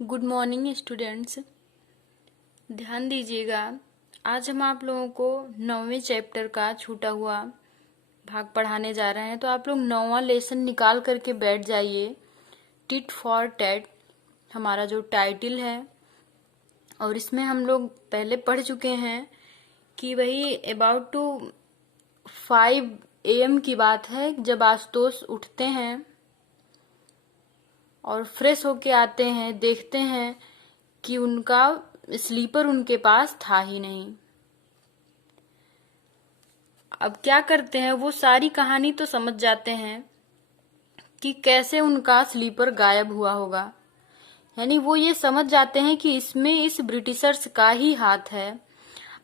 Good morning students. ध्यान दीजिएगा। आज हम आप लोगों को 9वें चैप्टर का छूटा हुआ भाग पढ़ाने जा रहे हैं, तो आप लोग 9वां लेसन निकाल करके बैठ जाइए। टिट फॉर टैट हमारा जो टाइटल है, और इसमें हम लोग पहले पढ़ चुके हैं कि वही अबाउट टू 5 AM की बात है, जब आशुतोष उठते हैं और फ्रेश होके आते हैं, देखते हैं कि उनका स्लीपर उनके पास था ही नहीं। अब क्या करते हैं, वो सारी कहानी तो समझ जाते हैं कि कैसे उनका स्लीपर गायब हुआ होगा। यानी वो ये समझ जाते हैं कि इसमें इस ब्रिटिशर्स का ही हाथ है।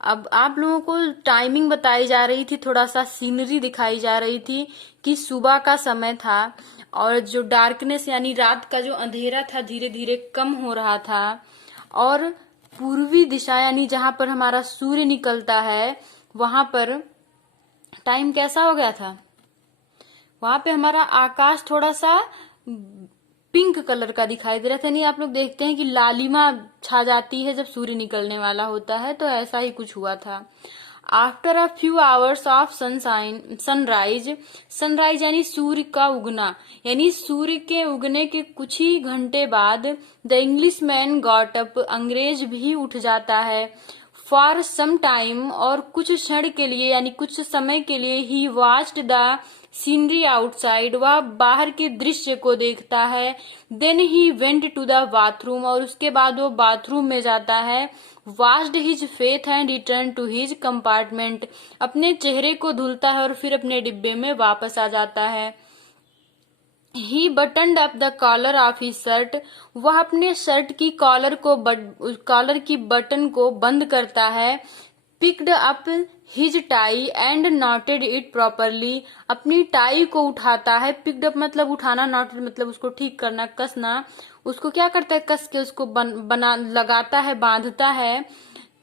अब आप लोगों को टाइमिंग बताई जा रही थी, थोड़ा सा सीनरी दिखाई जा रही थी कि सुबह का समय था और जो डार्कनेस यानी रात का जो अंधेरा था धीरे धीरे कम हो रहा था, और पूर्वी दिशा यानी जहां पर हमारा सूर्य निकलता है वहां पर टाइम कैसा हो गया था। वहां पे हमारा आकाश थोड़ा सा पिंक कलर का दिखाई दे रहा था। नहीं, आप लोग देखते हैं कि लालिमा छा जाती है जब सूर्य निकलने वाला होता है, तो ऐसा ही कुछ हुआ था। After a few hours of sunrise, sunrise यानी सूर्य का उगना, यानी सूर्य के उगने के कुछ ही घंटे बाद the English man got up, अंग्रेज भी उठ जाता है। फॉर सम टाइम, और कुछ क्षण के लिए यानी कुछ समय के लिए, he watched the scenery outside, वह बाहर के दृश्य को देखता है। Then he went to the bathroom, और उसके बाद वो बाथरूम में जाता है। Washed his face and return to his compartment, अपने चेहरे को धुलता है और फिर अपने डिब्बे में वापस आ जाता है। He buttoned up the collar of his shirt, वह अपने शर्ट की कॉलर की बटन को बंद करता है। Picked up his tie and noted it properly, अपनी टाई को उठाता है। पिक्ड अप मतलब उठाना, नॉटेड मतलब उसको ठीक करना, कसना। उसको क्या करता है, कस के उसको बना लगाता है, बांधता है।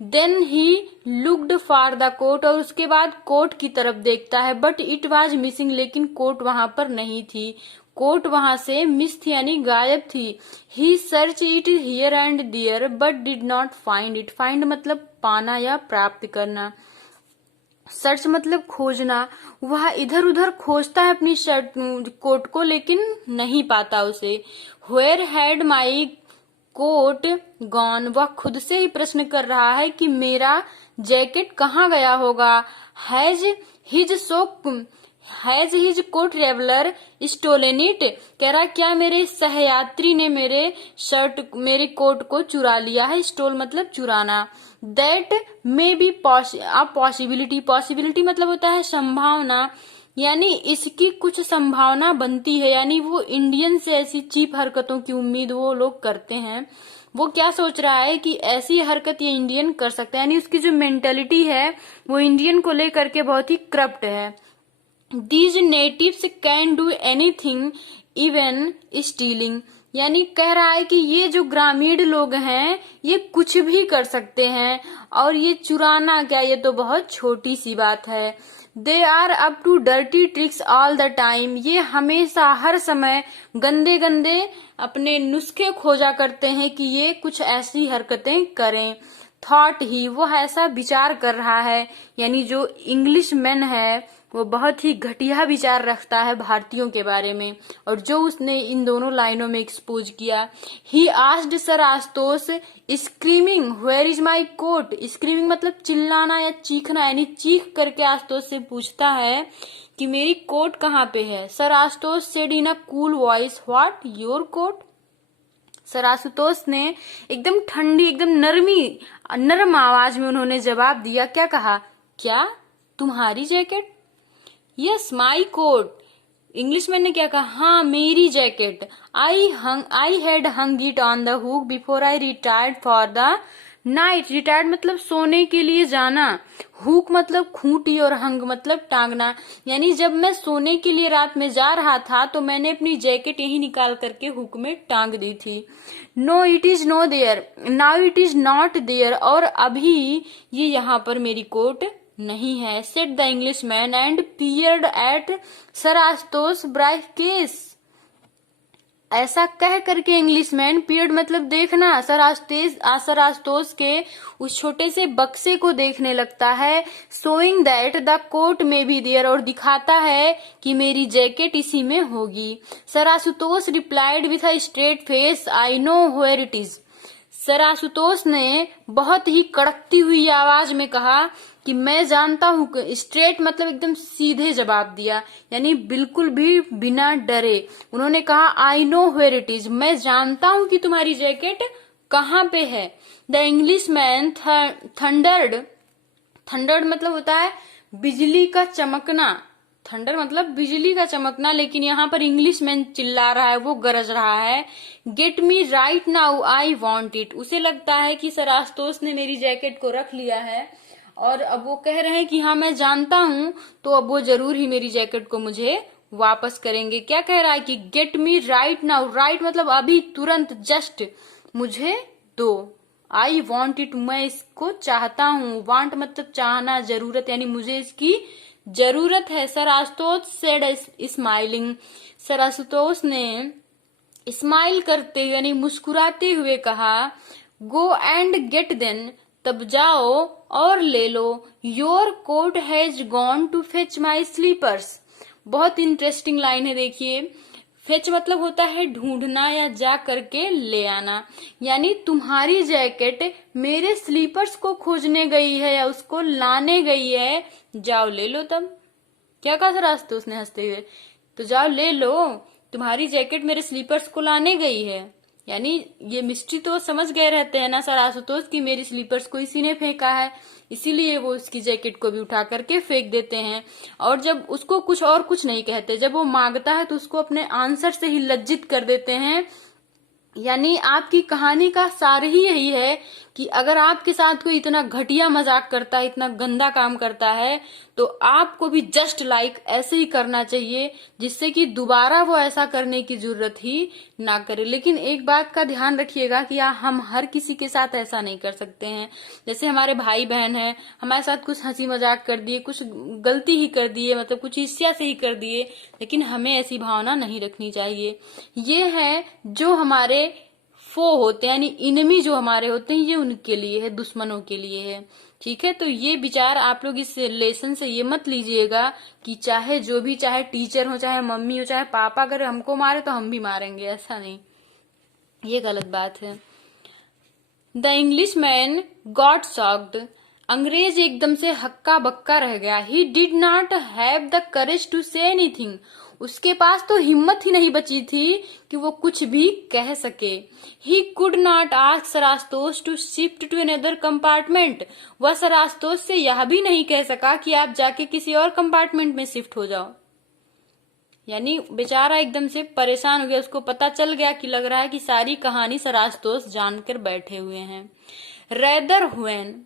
Then he looked for the coat, और उसके बाद कोट की तरफ देखता है। बट इट वॉज मिसिंग, लेकिन कोट वहां पर नहीं थी। कोट वहां से मिस थी यानी गायब थी। He search it here and there but did not find it, find मतलब पाना या प्राप्त करना। सर्च मतलब खोजना, वह इधर उधर खोजता है अपनी शर्ट कोट को, लेकिन नहीं पाता उसे। Where had my coat gone, वह खुद से ही प्रश्न कर रहा है कि मेरा जैकेट कहाँ गया होगा। Has his so has his को ट्रेवलर स्टोलन इट, कह रहा क्या मेरे सहयात्री ने मेरे कोट को चुरा लिया है। स्टोल मतलब चुराना। That may be possibility, possibility मतलब होता है संभावना, यानी इसकी कुछ संभावना बनती है। यानी वो इंडियन से ऐसी चीप हरकतों की उम्मीद वो लोग करते हैं। वो क्या सोच रहा है कि ऐसी हरकत ये इंडियन कर सकता है, यानी उसकी जो मेंटेलिटी है वो इंडियन को लेकर के बहुत ही करप्ट है। These natives can do anything even stealing, यानी कह रहा है कि ये जो ग्रामीण लोग हैं ये कुछ भी कर सकते हैं, और ये चुराना क्या, ये तो बहुत छोटी सी बात है। They are up to dirty tricks all the time, ये हमेशा हर समय गंदे गंदे अपने नुस्खे खोजा करते हैं कि ये कुछ ऐसी हरकतें करें। थॉट ही, वो ऐसा विचार कर रहा है, यानी जो इंग्लिश मैन है वो बहुत ही घटिया विचार रखता है भारतीयों के बारे में, और जो उसने इन दोनों लाइनों में एक्सपोज किया। He asked sir Ashutosh screaming where is my coat, screaming मतलब चिल्लाना या चीखना, यानी चीख करके आशुतोष से पूछता है कि मेरी कोट कहाँ पे है। Sir Ashutosh said in a cool voice, what your coat. Sir Ashutosh ने एकदम ठंडी, एकदम नरम आवाज में उन्होंने जवाब दिया। क्या कहा, क्या तुम्हारी jacket. Yes my coat. English man ने क्या कहा, हाँ मेरी jacket. I had hung it on the hook before I retired for the night. Retired मतलब सोने के लिए जाना, हुक मतलब खूंटी, और हंग मतलब टांगना, यानी जब मैं सोने के लिए रात में जा रहा था तो मैंने अपनी जैकेट यही निकाल करके हुक में टांग दी थी। No it is no there, now it is not there, और अभी ये यहाँ पर मेरी कोट नहीं है। Said the English man and peered at Sir Ashutosh briefcase. ऐसा कह करके इंग्लिशमैन पीरियड मतलब देखना सरास्तोस के उस छोटे से बक्से को देखने लगता है, शोइंग दैट द कोट में बी देयर, और दिखाता है कि मेरी जैकेट इसी में होगी। सरास्तोस replied with a straight face, I know where it is. सरास्तोस ने बहुत ही कड़कती हुई आवाज में कहा कि मैं जानता हूं। स्ट्रेट मतलब एकदम सीधे जवाब दिया, यानी बिल्कुल भी बिना डरे उन्होंने कहा I know where it is, मैं जानता हूं कि तुम्हारी जैकेट कहाँ पे है। द इंग्लिश मैन थंडर्ड मतलब होता है बिजली का चमकना, थंडर मतलब बिजली का चमकना, लेकिन यहाँ पर इंग्लिश मैन चिल्ला रहा है, वो गरज रहा है। Get me right now I want it. उसे लगता है कि सरास्तोस ने मेरी जैकेट को रख लिया है और अब वो कह रहे हैं कि हाँ मैं जानता हूं, तो अब वो जरूर ही मेरी जैकेट को मुझे वापस करेंगे। क्या कह रहा है कि get me right now, right मतलब अभी, तुरंत, जस्ट, मुझे दो। आई वॉन्ट इट, मैं इसको चाहता हूँ। वांट मतलब चाहना, जरूरत, यानी मुझे इसकी जरूरत है। सरास्तोस सेड स्माइलिंग, सरास्तोस ने स्माइल करते हुए यानी मुस्कुराते हुए कहा, गो एंड गेट देन, तब जाओ और ले लो। Your coat has gone to fetch my slippers. बहुत इंटरेस्टिंग लाइन है, देखिए। फेच मतलब होता है ढूंढना या जा करके ले आना, यानी तुम्हारी जैकेट मेरे स्लीपर्स को खोजने गई है या उसको लाने गई है, जाओ ले लो। तब क्या कहा सरास्तोस ने हंसते हुए, तो जाओ ले लो, तुम्हारी जैकेट मेरे स्लीपर्स को लाने गई है। यानी ये मिस्ट्री तो समझ गए रहते हैं ना सरास्तोस कि मेरी स्लीपर्स को इसी ने फेंका है, इसीलिए वो उसकी जैकेट को भी उठा करके फेंक देते हैं। और जब उसको कुछ नहीं कहते, जब वो मांगता है तो उसको अपने आंसर से ही लज्जित कर देते हैं। यानी आपकी कहानी का सार ही यही है कि अगर आपके साथ कोई इतना घटिया मजाक करता है, इतना गंदा काम करता है, तो आपको भी जस्ट लाइक ऐसे ही करना चाहिए, जिससे कि दोबारा वो ऐसा करने की जरूरत ही ना करे। लेकिन एक बात का ध्यान रखिएगा कि हम हर किसी के साथ ऐसा नहीं कर सकते हैं। जैसे हमारे भाई बहन हैं, हमारे साथ कुछ हंसी मजाक कर दिए, कुछ गलती ही कर दिए, मतलब कुछ ईर्ष्या से ही कर दिए, लेकिन हमें ऐसी भावना नहीं रखनी चाहिए। ये है जो हमारे फो होते हैं, यानी इनमी जो हमारे होते हैं, ये उनके लिए है, दुश्मनों के लिए है। ठीक है, तो ये विचार आप लोग इस लेसन से ये मत लीजिएगा कि चाहे जो भी, चाहे टीचर हो, चाहे मम्मी हो, चाहे पापा, अगर हमको मारे तो हम भी मारेंगे, ऐसा नहीं, ये गलत बात है। The English man got shocked, अंग्रेज एकदम से हक्का बक्का रह गया। He did not have the courage to say anything, उसके पास तो हिम्मत ही नहीं बची थी कि वो कुछ भी कह सके। ही कुड नॉट आस्क सरास्तोस to shift to another compartment, वह सरास्तोस से यह भी नहीं कह सका कि आप जाके किसी और कंपार्टमेंट में शिफ्ट हो जाओ। यानी बेचारा एकदम से परेशान हो गया, उसको पता चल गया कि लग रहा है कि सारी कहानी सरास्तोस जानकर बैठे हुए हैं। रेदर व्हेन,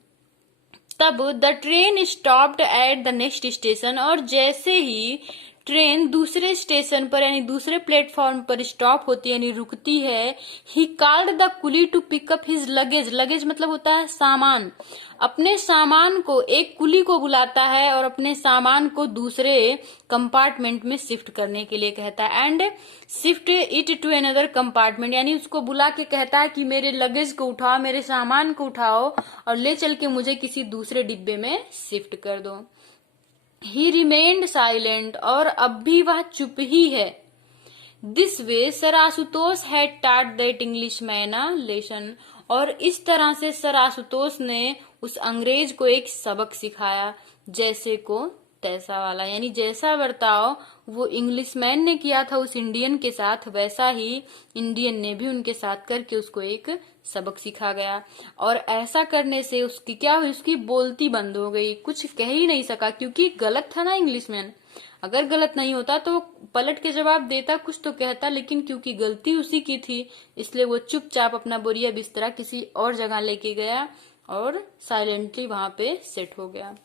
तब the train stopped at the next station, और जैसे ही ट्रेन दूसरे स्टेशन पर यानी दूसरे प्लेटफॉर्म पर स्टॉप होती है यानी रुकती है, he called the coolie to pick up his luggage, luggage मतलब होता है सामान, अपने सामान को, एक कुली को बुलाता है और अपने सामान को दूसरे कंपार्टमेंट में शिफ्ट करने के लिए कहता है। And shift it to another compartment, यानी उसको बुला के कहता है कि मेरे लगेज को उठाओ, मेरे सामान को उठाओ और ले चल के मुझे किसी दूसरे डिब्बे में शिफ्ट कर दो। ही रिमेन्ड साइलेंट, और अब भी वह चुप ही है। दिस वे सरासुतोष had taught that Englishman a lesson, और इस तरह से सरासुतोष ने उस अंग्रेज को एक सबक सिखाया, जैसे को तैसा वाला, यानी जैसा बर्ताव वो इंग्लिशमैन ने किया था उस इंडियन के साथ, वैसा ही इंडियन ने भी उनके साथ करके उसको एक सबक सिखा गया। और ऐसा करने से उसकी क्या हुई, उसकी बोलती बंद हो गई, कुछ कह ही नहीं सका, क्योंकि गलत था ना इंग्लिशमैन। अगर गलत नहीं होता तो पलट के जवाब देता, कुछ तो कहता, लेकिन क्योंकि गलती उसी की थी इसलिए वो चुपचाप अपना बोरिया बिस्तरा किसी और जगह लेके गया और साइलेंटली वहां पे सेट हो गया।